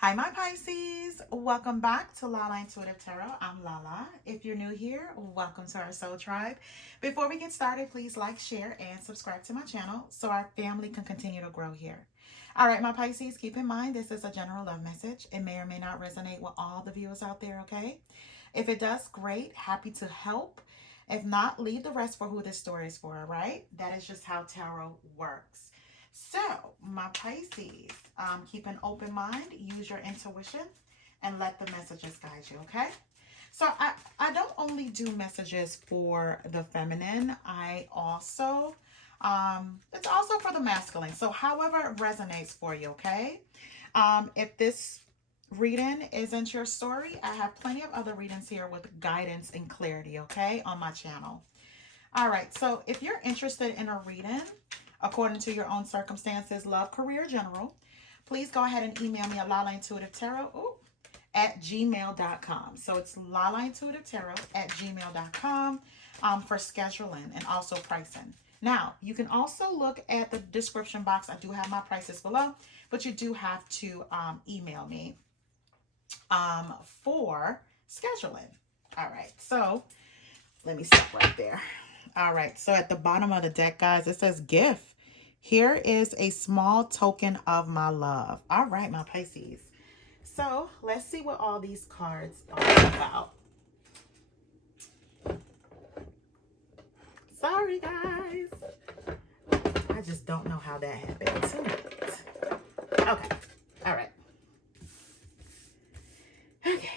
Hi, my Pisces. Welcome back to Lala Intuitive Tarot. I'm Lala. If you're new here, welcome to our soul tribe. Before we get started, please like, share, and subscribe to my channel so our family can continue to grow here. All right, my Pisces, keep in mind this is a general love message. It may or may not resonate with all the viewers out there, okay? If it does, great. Happy to help. If not, leave the rest for who this story is for, all right? That is just how tarot works. So, my Pisces, keep an open mind, use your intuition, and let the messages guide you, okay? So, I don't only do messages for the feminine, it's also for the masculine. So, however it resonates for you, okay? If this reading isn't your story, I have plenty of other readings here with guidance and clarity, okay, on my channel. All right, so if you're interested in a reading, according to your own circumstances, love, career, general, please go ahead and email me at lalaintuitivetarot at gmail.com. So it's lalaintuitivetarot at gmail.com for scheduling and also pricing. Now, you can also look at the description box. I do have my prices below, but you do have to email me for scheduling. All right, so let me stop right there. All right, so at the bottom of the deck, guys, it says gift. Here is a small token of my love. All right, my Pisces. So let's see what all these cards are about. Sorry, guys. I just don't know how that happened tonight. Okay, all right. Okay.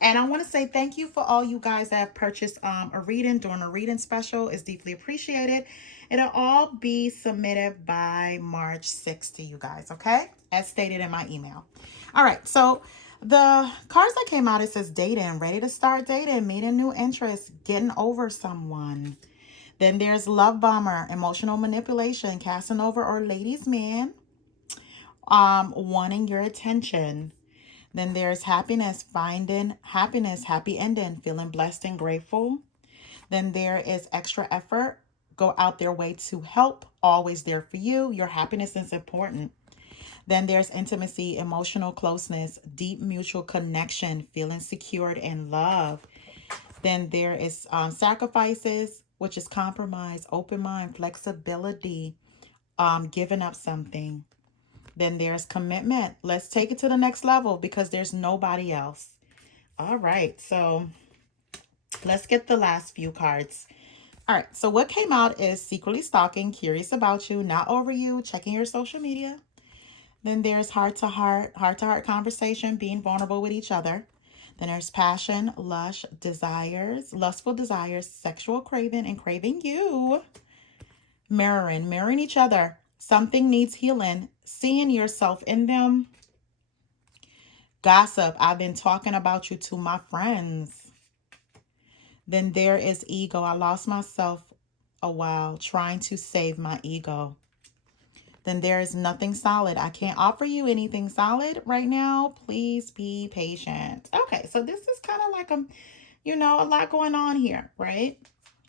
And I want to say thank you for all you guys that have purchased a reading during a reading special. It's deeply appreciated. It'll all be submitted by March 6th to you guys, okay? As stated in my email. All right, so the cards that came out, it says dating, ready to start dating, meeting new interests, getting over someone. Then there's love bomber, emotional manipulation, casting over or ladies man, wanting your attention. Then there's happiness, finding happiness, happy ending, feeling blessed and grateful. Then there is extra effort, go out their way to help, always there for you. Your happiness is important. Then there's intimacy, emotional closeness, deep mutual connection, feeling secured and loved. Then there is sacrifices, which is compromise, open mind, flexibility, giving up something. Then there's commitment. Let's take it to the next level because there's nobody else. All right, so let's get the last few cards. All right, so what came out is secretly stalking, curious about you, not over you, checking your social media. Then there's heart to heart conversation, being vulnerable with each other. Then there's passion, lustful desires, sexual craving, and craving you. Mirroring each other. Something needs healing, seeing yourself in them. Gossip, I've been talking about you to my friends. Then there is ego. I lost myself a while trying to save my ego. Then there is nothing solid. I can't offer you anything solid right now. Please be patient. Okay, so this is kind of like a lot going on here, right?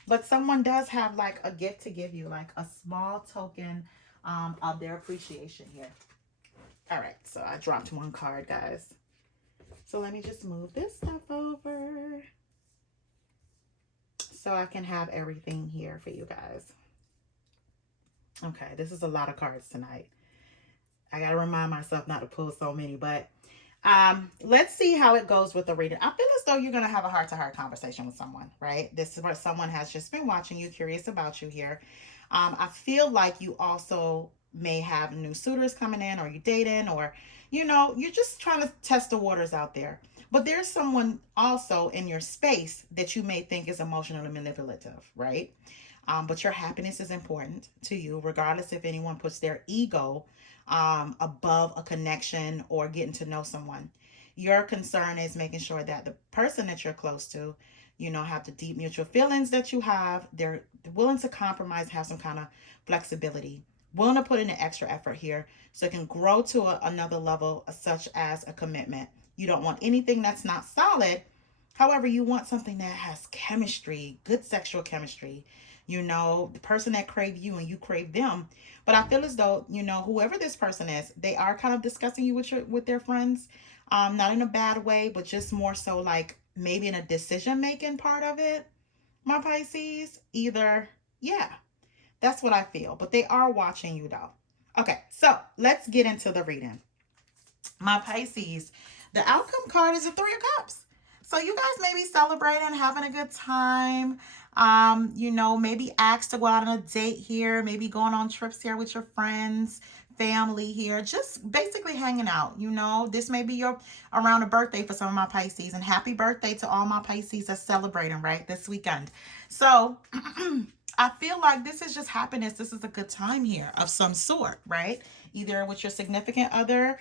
But someone does have like a gift to give you, like a small token of their appreciation here. All right, so I dropped one card, guys. So let me just move this stuff over so I can have everything here for you guys. Okay, this is a lot of cards tonight. I got to remind myself not to pull so many, but let's see how it goes with the reading. I feel as though you're going to have a heart-to-heart conversation with someone, right? This is where someone has just been watching you, curious about you here. I feel like you also may have new suitors coming in, or you dating, or, you're just trying to test the waters out there. But there's someone also in your space that you may think is emotionally manipulative, right? But your happiness is important to you, regardless if anyone puts their ego above a connection or getting to know someone. Your concern is making sure that the person that you're close to, have the deep mutual feelings that you have. They're willing to compromise, have some kind of flexibility, willing to put in an extra effort here so it can grow to another level, such as a commitment. You don't want anything that's not solid. However, you want something that has chemistry, good sexual chemistry. You know, the person that crave you and you crave them. But I feel as though, you know, whoever this person is, they are kind of discussing you with their friends. Not in a bad way, but just more so like maybe in a decision making part of it. My Pisces, either, yeah, that's what I feel. But they are watching you though. Okay, so let's get into the reading. My Pisces, the outcome card is the Three of Cups. So you guys may be celebrating, having a good time. You know, maybe asked to go out on a date here, maybe going on trips here with your friends, family here, just basically hanging out. You know, this may be your around a birthday for some of my Pisces, and happy birthday to all my Pisces that's celebrating right this weekend. So I feel like this is just happiness. This is a good time here of some sort, right? Either with your significant other,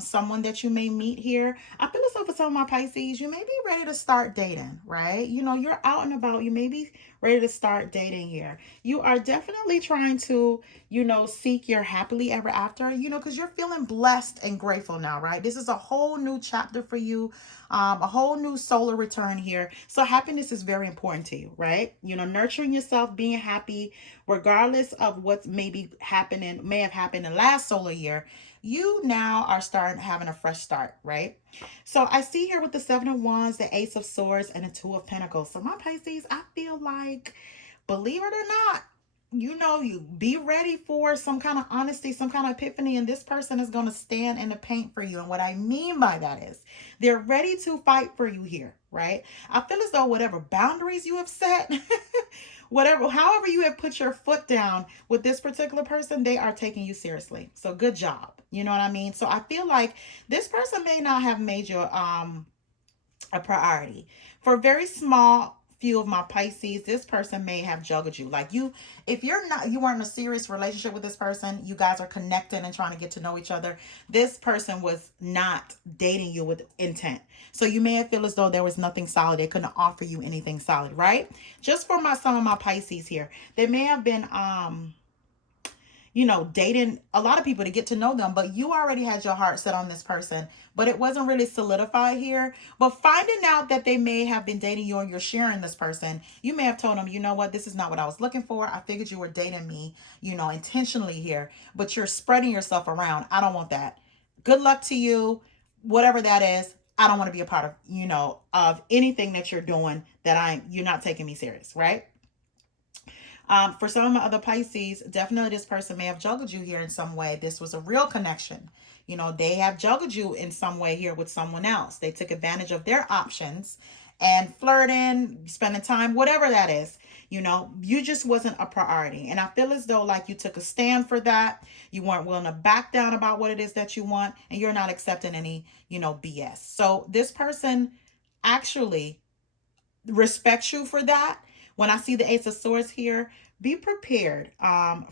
someone that you may meet here. I feel as though for some of my Pisces, you may be ready to start dating, right? You know, you're out and about. You may be ready to start dating here. You are definitely trying to, you know, seek your happily ever after, you know, because you're feeling blessed and grateful now, right? This is a whole new chapter for you, a whole new solar return here. So happiness is very important to you, right? You know, nurturing yourself, being happy, regardless of what may have happened in last solar year. You now are starting having a fresh start, right? So I see here with the Seven of Wands, the Ace of Swords, and the Two of Pentacles. So my Pisces, I feel like, believe it or not, you know, you be ready for some kind of honesty, some kind of epiphany, and this person is going to stand in the paint for you. And what I mean by that is they're ready to fight for you here, right? I feel as though whatever boundaries you have set, whatever, however you have put your foot down with this particular person, they are taking you seriously. So good job. You know what I mean? So I feel like this person may not have made you a priority. For a very small few of my Pisces, this person may have juggled you. Like you, if you weren't in a serious relationship with this person, you guys are connecting and trying to get to know each other. This person was not dating you with intent. So you may feel as though there was nothing solid. They couldn't offer you anything solid, right? Just for some of my Pisces here, they may have been you know, dating a lot of people to get to know them, but you already had your heart set on this person, but it wasn't really solidified here. But finding out that they may have been dating you or you're sharing this person, you may have told them, you know what, this is not what I was looking for. I figured you were dating me, you know, intentionally here, but you're spreading yourself around. I don't want that. Good luck to you, whatever that is. I don't want to be a part of, you know, of anything that you're doing that you're not taking me serious, right? For some of my other Pisces, definitely this person may have juggled you here in some way. This was a real connection. You know, they have juggled you in some way here with someone else. They took advantage of their options and flirting, spending time, whatever that is. You know, you just wasn't a priority. And I feel as though like you took a stand for that. You weren't willing to back down about what it is that you want, and you're not accepting any, you know, BS. So this person actually respects you for that. When I see the Ace of Swords here, be prepared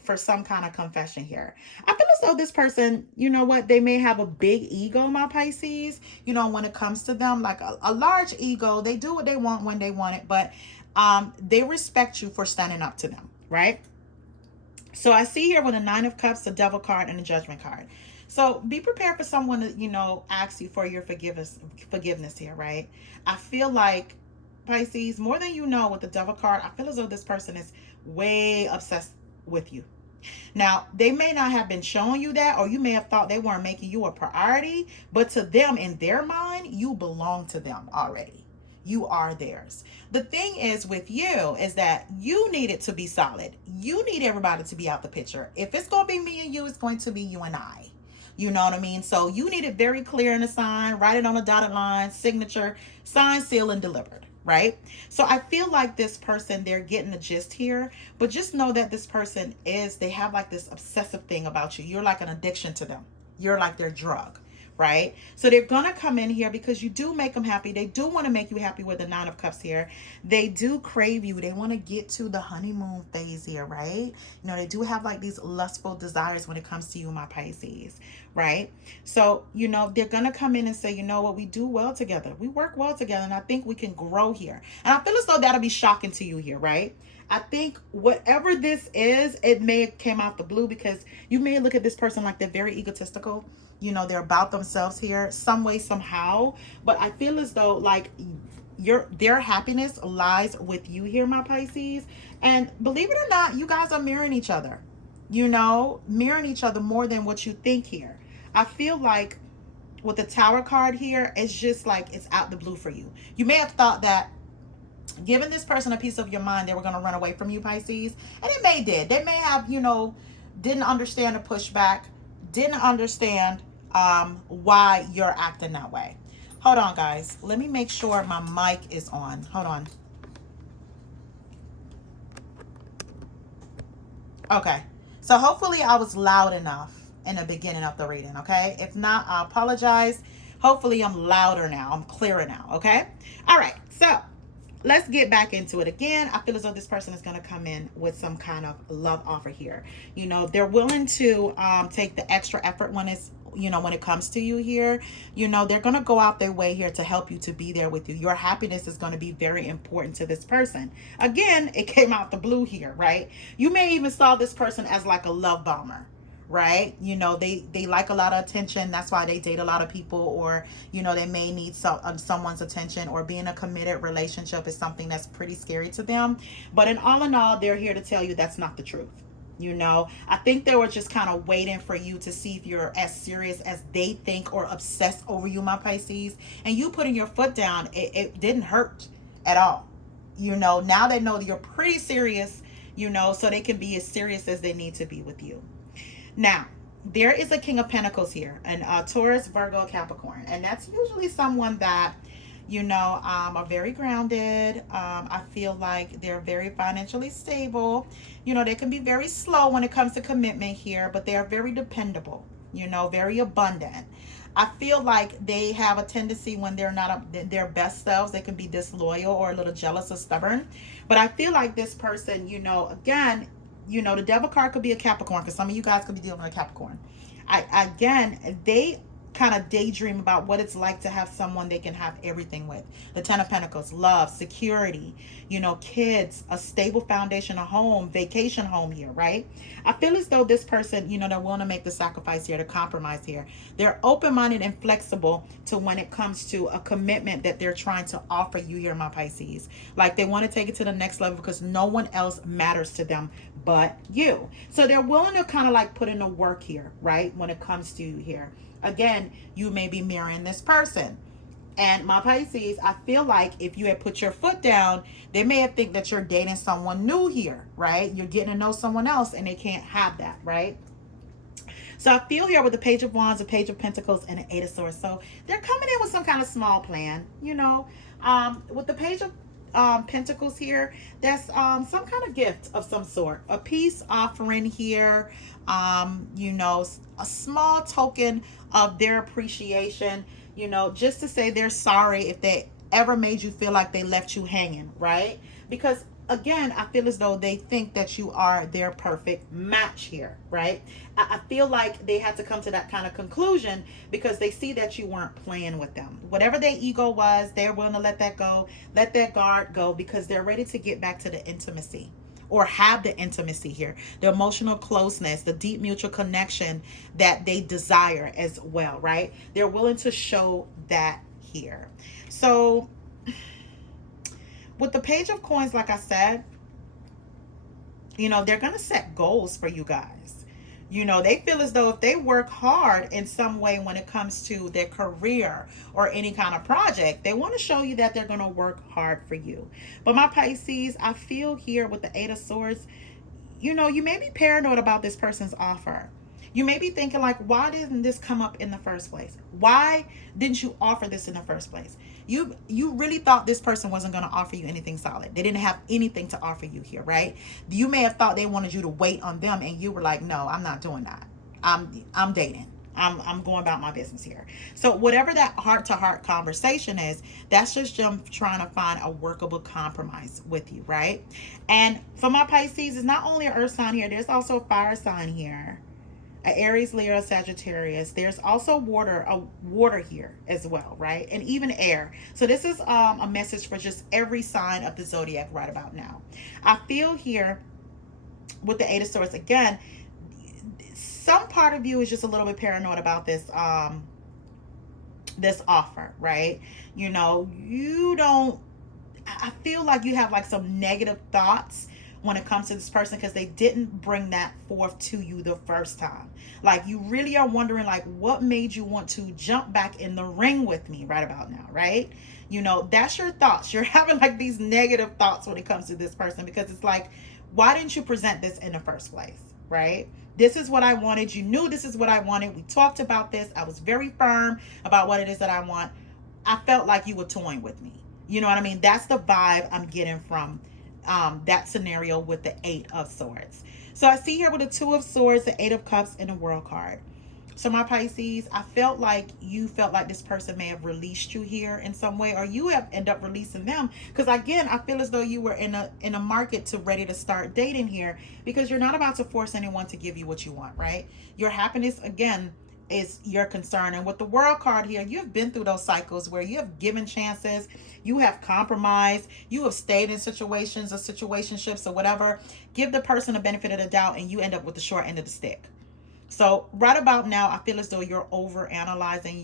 for some kind of confession here. I feel as though this person, you know what, they may have a big ego, my Pisces, you know, when it comes to them, like a large ego. They do what they want when they want it, but they respect you for standing up to them, right? So I see here with a Nine of Cups, a Devil card, and a Judgment card. So be prepared for someone to, you know, ask you for your forgiveness here, right? I feel like Pisces, more than you know with the Devil card, I feel as though this person is way obsessed with you. Now, they may not have been showing you that, or you may have thought they weren't making you a priority, but to them, in their mind, you belong to them already. You are theirs. The thing is with you is that you need it to be solid. You need everybody to be out the picture. If it's going to be me and you, it's going to be you and I. You know what I mean? So you need it very clear in a sign, write it on a dotted line, signature, signed, sealed, and delivered. Right? So I feel like this person, they're getting the gist here, but just know that this person they have like this obsessive thing about you. You're like an addiction to them. You're like their drug, right? So they're going to come in here because you do make them happy. They do want to make you happy with the Nine of Cups here. They do crave you. They want to get to the honeymoon phase here, right? You know, they do have like these lustful desires when it comes to you, my Pisces, right? So, you know, they're going to come in and say, you know what, we do well together. We work well together, and I think we can grow here. And I feel as though that'll be shocking to you here, right? I think whatever this is, it may have came out the blue because you may look at this person like they're very egotistical. You know, they're about themselves here some way, somehow. But I feel as though like their happiness lies with you here, my Pisces. And believe it or not, you guys are mirroring each other. Mirroring each other more than what you think here. I feel like with the Tower card here, it's just like it's out the blue for you. You may have thought that giving this person a piece of your mind, they were going to run away from you, Pisces. And they may have, didn't understand the pushback, didn't understand why you're acting that way. Hold on, guys. Let me make sure my mic is on. Hold on. Okay. So hopefully I was loud enough in the beginning of the reading, okay? If not, I apologize. Hopefully I'm louder now. I'm clearer now, okay? All right. So let's get back into it again. I feel as though this person is going to come in with some kind of love offer here. They're willing to take the extra effort when it comes to you here. They're going to go out their way here to help you, to be there with you. Your happiness is going to be very important to this person. Again, it came out the blue here, right? You may even saw this person as like a love bomber, right? They like a lot of attention. That's why they date a lot of people, or they may need someone's attention, or being a committed relationship is something that's pretty scary to them. But in all, they're here to tell you that's not the truth. I think they were just kind of waiting for you to see if you're as serious as they think, or obsessed over you, my Pisces. And you putting your foot down, it didn't hurt at all. Now they know that you're pretty serious, so they can be as serious as they need to be with you. Now, there is a King of Pentacles here, and Taurus, Virgo, Capricorn. And that's usually someone that, are very grounded. I feel like they're very financially stable. They can be very slow when it comes to commitment here, but they are very dependable, very abundant. I feel like they have a tendency, when they're not their best selves, they can be disloyal or a little jealous or stubborn. But I feel like this person, again, the devil card could be a Capricorn, because some of you guys could be dealing with a Capricorn. They kind of daydream about what it's like to have someone they can have everything with. The Ten of Pentacles, love, security, kids, a stable foundation, a home, vacation home here, right? I feel as though this person, they're willing to make the sacrifice here, to compromise here. They're open-minded and flexible to when it comes to a commitment that they're trying to offer you here, my Pisces. Like, they want to take it to the next level because no one else matters to them but you. So they're willing to kind of like put in the work here, right? When it comes to you here. Again, you may be mirroring this person. And my Pisces, I feel like if you had put your foot down, they may have think that you're dating someone new here, right? You're getting to know someone else, and they can't have that, right? So I feel here with the Page of Wands, the Page of Pentacles, and the Eight of Swords. So they're coming in with some kind of small plan, with the Page of Pentacles here, that's some kind of gift of some sort, a peace offering here, a small token of their appreciation, just to say they're sorry if they ever made you feel like they left you hanging, right? Because again, I feel as though they think that you are their perfect match here, right? I feel like they had to come to that kind of conclusion because they see that you weren't playing with them. Whatever their ego was, they're willing to let that go, let that guard go, because they're ready to get back to the intimacy, or have the intimacy here, the emotional closeness, the deep mutual connection that they desire as well, right? They're willing to show that here. So with the Page of Coins, like I said, they're going to set goals for you guys. They feel as though if they work hard in some way when it comes to their career or any kind of project, they want to show you that they're going to work hard for you. But my Pisces, I feel here with the Eight of Swords, you may be paranoid about this person's offer. You may be thinking like, why didn't this come up in the first place? Why didn't you offer this in the first place? You really thought this person wasn't going to offer you anything solid. They didn't have anything to offer you here, right? You may have thought they wanted you to wait on them, and you were like, no, I'm not doing that. I'm dating. I'm going about my business here. So whatever that heart-to-heart conversation is, that's just them trying to find a workable compromise with you, right? And for my Pisces, it's not only an earth sign here. There's also a fire sign here. Aries, Leo, Sagittarius. There's also water here as well, right? And even air. So this is a message for just every sign of the zodiac right about now. I feel here with the Eight of Swords, again, some part of you is just a little bit paranoid about this this offer, right? You don't I feel like you have like some negative thoughts when it comes to this person because they didn't bring that forth to you the first time. Like you really are wondering like what made you want to jump back in the ring with me right about now, right? You know, that's your thoughts. You're having like these negative thoughts when it comes to this person because it's like, why didn't you present this in the first place, right? This is what I wanted. You knew this is what I wanted. We talked about this. I was very firm about what it is that I want. I felt like you were toying with me. You know what I mean? That's the vibe I'm getting from that scenario with the Eight of Swords. So I see here with the Two of Swords, the Eight of Cups, and the World card. So my Pisces, I felt like you felt like this person may have released you here in some way, or you have end up releasing them. Because again, I feel as though you were in a market to ready to start dating here, because you're not about to force anyone to give you what you want, right? Your happiness again is your concern. And with the World card here, you've been through those cycles where you have given chances, you have compromised, you have stayed in situations or situationships or whatever. Give the person a benefit of the doubt, and you end up with the short end of the stick. So right about now, I feel as though you're over analyzing.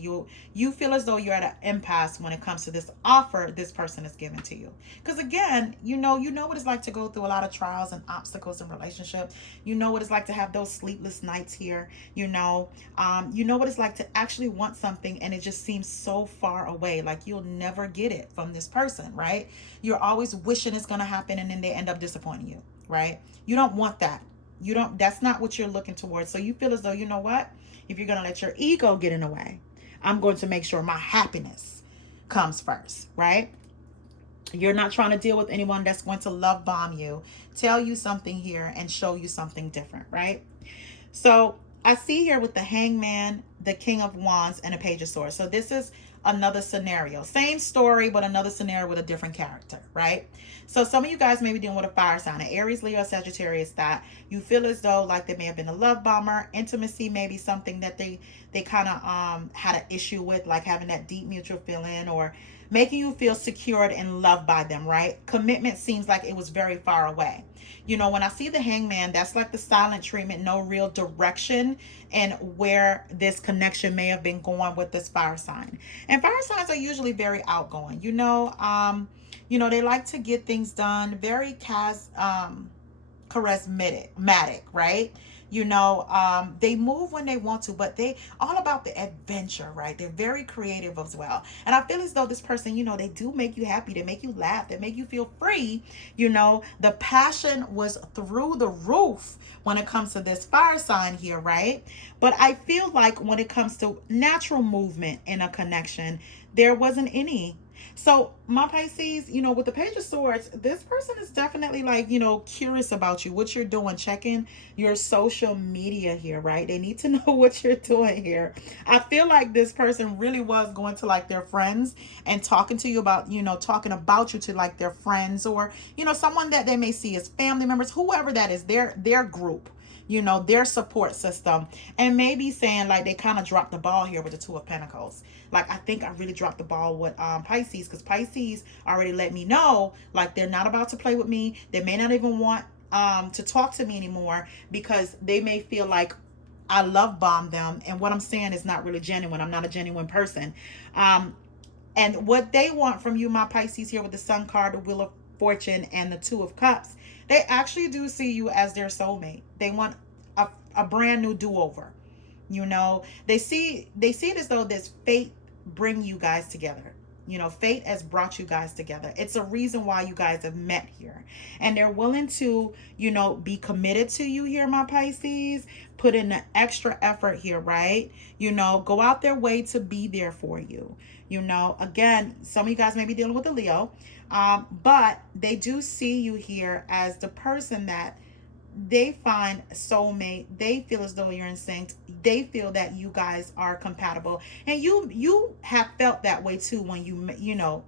You feel as though you're at an impasse when it comes to this offer this person is giving to you. Because again, you know what it's like to go through a lot of trials and obstacles in relationship. You know what it's like to have those sleepless nights here. You know what it's like to actually want something and it just seems so far away, like you'll never get it from this person, right? You're always wishing it's gonna happen and then they end up disappointing you, right? You don't want that. You don't, that's not what you're looking towards. So you feel as though, you know what? If you're going to let your ego get in the way, I'm going to make sure my happiness comes first, right? You're not trying to deal with anyone that's going to love bomb you, tell you something here and show you something different, right? So I see here with the Hangman, the King of Wands, and a Page of Swords. So this is another scenario. Same story, but another scenario with a different character, right? So some of you guys may be dealing with a fire sign, an Aries, Leo, Sagittarius, that you feel as though like they may have been a love bomber. Intimacy may be something that they kind of had an issue with, like having that deep mutual feeling or making you feel secured and loved by them, right? Commitment seems like it was very far away. You know, when I see the Hangman, that's like the silent treatment, no real direction and where this connection may have been going with this fire sign. And fire signs are usually very outgoing. They like to get things done, very charismatic, right? They move when they want to, but they all about the adventure, right? They're very creative as well. And I feel as though this person, they do make you happy, they make you laugh, they make you feel free. The passion was through the roof when it comes to this fire sign here, right? But I feel like when it comes to natural movement in a connection, there wasn't any. So my Pisces, with the Page of Swords, this person is definitely like, curious about you, what you're doing, checking your social media here, right? They need to know what you're doing here. I feel like this person really was going to like their friends and talking to you about, talking about you to like their friends or, someone that they may see as family members, whoever that is, their group, their support system, and maybe saying like they kind of dropped the ball here with the Two of Pentacles. Like, I think I really dropped the ball with Pisces, because Pisces already let me know like they're not about to play with me. They may not even want to talk to me anymore because they may feel like I love bomb them, and what I'm saying is not really genuine. I'm not a genuine person. And what they want from you, my Pisces, here with the Sun card, the Wheel of Fortune, and the Two of Cups, they actually do see you as their soulmate. They want a brand new do-over. They see it as though this fate bring you guys together. Fate has brought you guys together. It's a reason why you guys have met here. And they're willing to, be committed to you here, my Pisces. Put in the extra effort here, right? Go out their way to be there for you. Again, some of you guys may be dealing with a Leo, but they do see you here as the person that they find soulmate. They feel as though you're in sync. They feel that you guys are compatible, and you have felt that way too when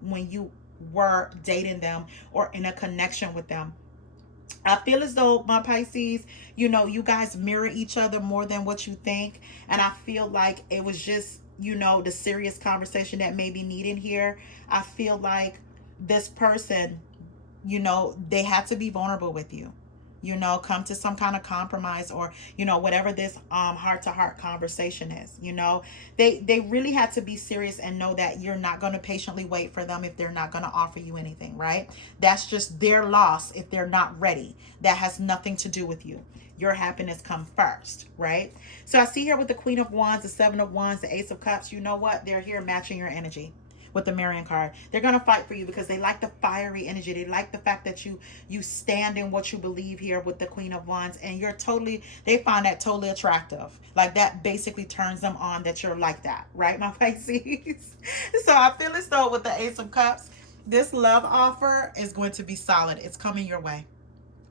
when you were dating them or in a connection with them. I feel as though, my Pisces, you guys mirror each other more than what you think, and I feel like it was just the serious conversation that may be needed here. I feel like this person, they had to be vulnerable with you. You know, come to some kind of compromise, or, you know, whatever this heart to heart conversation is. You know, they really had to be serious and know that you're not going to patiently wait for them if they're not going to offer you anything, right? That's just their loss if they're not ready. That has nothing to do with you. Your happiness come first, right? So I see here with the Queen of Wands, the Seven of Wands, the Ace of Cups, you know what? They're here matching your energy with the Marion card. They're going to fight for you because they like the fiery energy. They like the fact that you stand in what you believe here with the Queen of Wands, and they find that totally attractive. Like that basically turns them on that you're like that, right, my Pisces? So I feel as though with the Ace of Cups, this love offer is going to be solid. It's coming your way.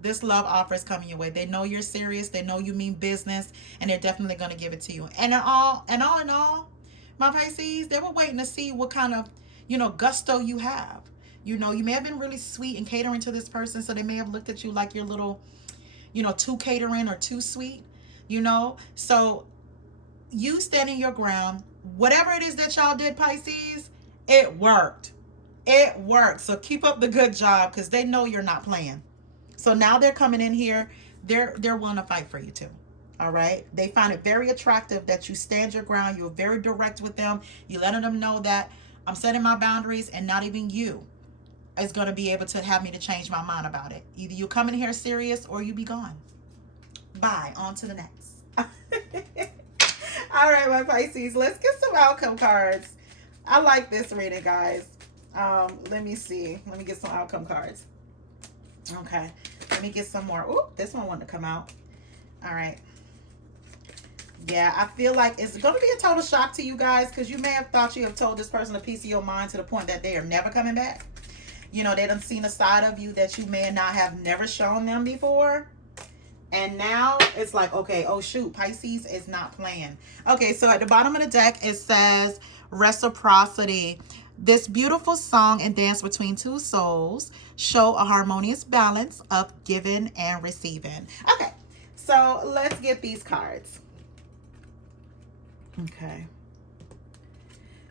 This love offer is coming your way. They know you're serious. They know you mean business, and they're definitely going to give it to you. And in all, my Pisces, they were waiting to see what kind of, you know, gusto you have. You know, you may have been really sweet and catering to this person, so they may have looked at you like you're little, you know, too catering or too sweet, you know. So you standing your ground, whatever it is that y'all did, Pisces, it worked. It worked. So keep up the good job, because they know you're not playing. So now they're coming in here. They're willing to fight for you too. All right. They find it very attractive that you stand your ground. You're very direct with them. You letting them know that I'm setting my boundaries, and not even you is going to be able to have me to change my mind about it. Either you come in here serious or you be gone. Bye. On to the next. All right, my Pisces. Let's get some outcome cards. I like this reading, guys. Let me see. Let me get some outcome cards. Okay. Let me get some more. Ooh, this one wanted to come out. All right. Yeah, I feel like it's going to be a total shock to you guys, because you may have thought you have told this person a piece of your mind to the point that they are never coming back. You know, they done seen a side of you that you may not have never shown them before. And now it's like, okay, oh shoot, Pisces is not playing. Okay, so at the bottom of the deck, it says reciprocity. This beautiful song and dance between two souls show a harmonious balance of giving and receiving. Okay, so let's get these cards. Okay.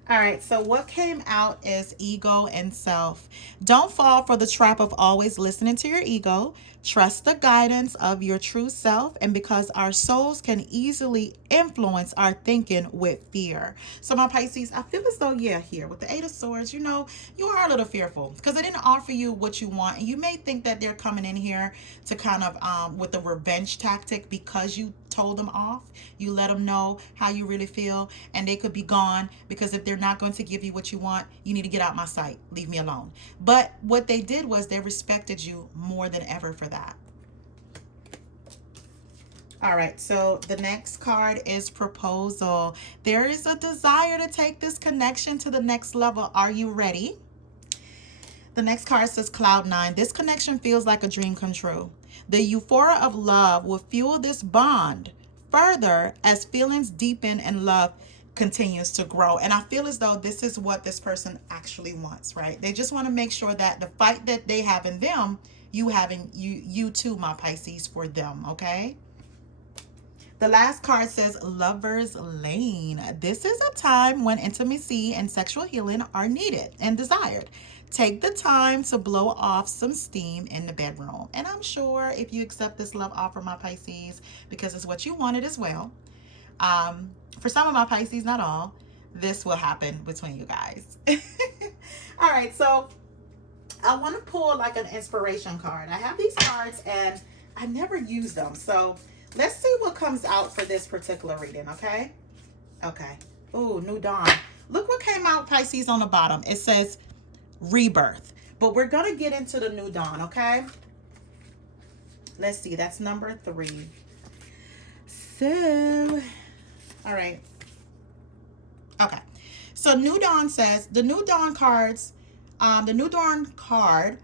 All right, so what came out is ego and self. Don't fall for the trap of always listening to your ego. Trust the guidance of your true self, and because our souls can easily influence our thinking with fear. So my Pisces, I feel as though, yeah, here with the Eight of Swords, you know, you are a little fearful because they didn't offer you what you want, and you may think that they're coming in here to kind of with a revenge tactic because you told them off. You let them know how you really feel, and they could be gone, because if they're not going to give you what you want, you need to get out my sight. Leave me alone. But what they did was they respected you more than ever for that. All right, so the next card is proposal. There is a desire to take this connection to the next level. Are you ready? The next card says Cloud 9. This connection feels like a dream come true. The euphoria of love will fuel this bond further as feelings deepen and love continues to grow. And I feel as though this is what this person actually wants, right? They just want to make sure that the fight that they have in them, you too, my Pisces, for them, okay? The last card says Lover's Lane. This is a time when intimacy and sexual healing are needed and desired. Take the time to blow off some steam in the bedroom. And I'm sure if you accept this love offer, my Pisces, because it's what you wanted as well. For some of my Pisces, not all, this will happen between you guys. All right, so I want to pull like an inspiration card. I have these cards and I never use them. So let's see what comes out for this particular reading, okay? Okay. Ooh, New Dawn. Look what came out, Pisces, on the bottom. It says rebirth. But we're going to get into the New Dawn, okay? Let's see. That's number 3. So, all right. Okay. So New Dawn says, the New Dawn cards, the New Dawn card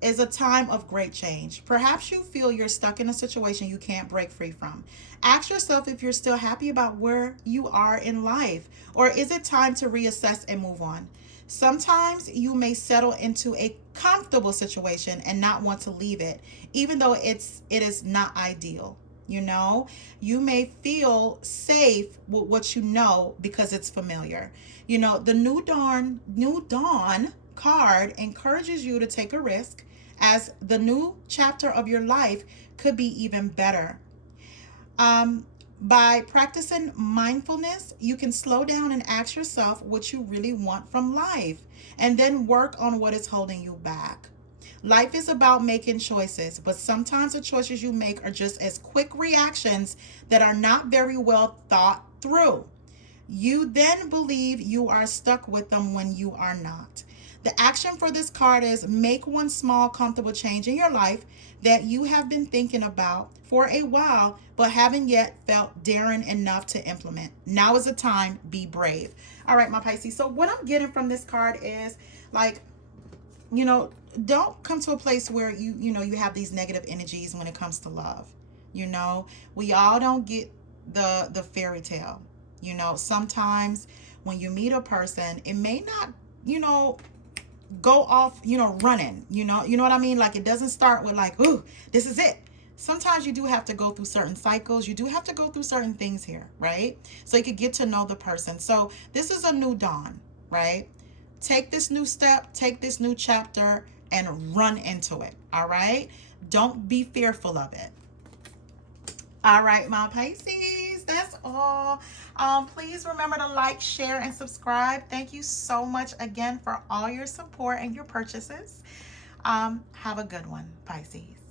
is a time of great change. Perhaps you feel you're stuck in a situation you can't break free from. Ask yourself if you're still happy about where you are in life, or is it time to reassess and move on? Sometimes you may settle into a comfortable situation and not want to leave it, even though it is not ideal. You know, you may feel safe with what you know because it's familiar. You know, the New Dawn card encourages you to take a risk as the new chapter of your life could be even better. By practicing mindfulness, you can slow down and ask yourself what you really want from life, and then work on what is holding you back. Life is about making choices, but sometimes the choices you make are just as quick reactions that are not very well thought through. You then believe you are stuck with them when you are not. The action for this card is make one small, comfortable change in your life that you have been thinking about for a while but haven't yet felt daring enough to implement. Now is the time, be brave. All right, my Pisces. So, what I'm getting from this card is like, you know, don't come to a place where you have these negative energies when it comes to love. You know, we all don't get the fairy tale. You know, sometimes when you meet a person, it may not, go off, running. You know what I mean? Like, it doesn't start with like, ooh, this is it. Sometimes you do have to go through certain cycles. You do have to go through certain things here, right? So you could get to know the person. So this is a new dawn, right? Take this new step, take this new chapter, and run into it. All right? Don't be fearful of it. All right, my Pisces, that's all. Please remember to like, share, and subscribe. Thank you so much again for all your support and your purchases. Have a good one, Pisces.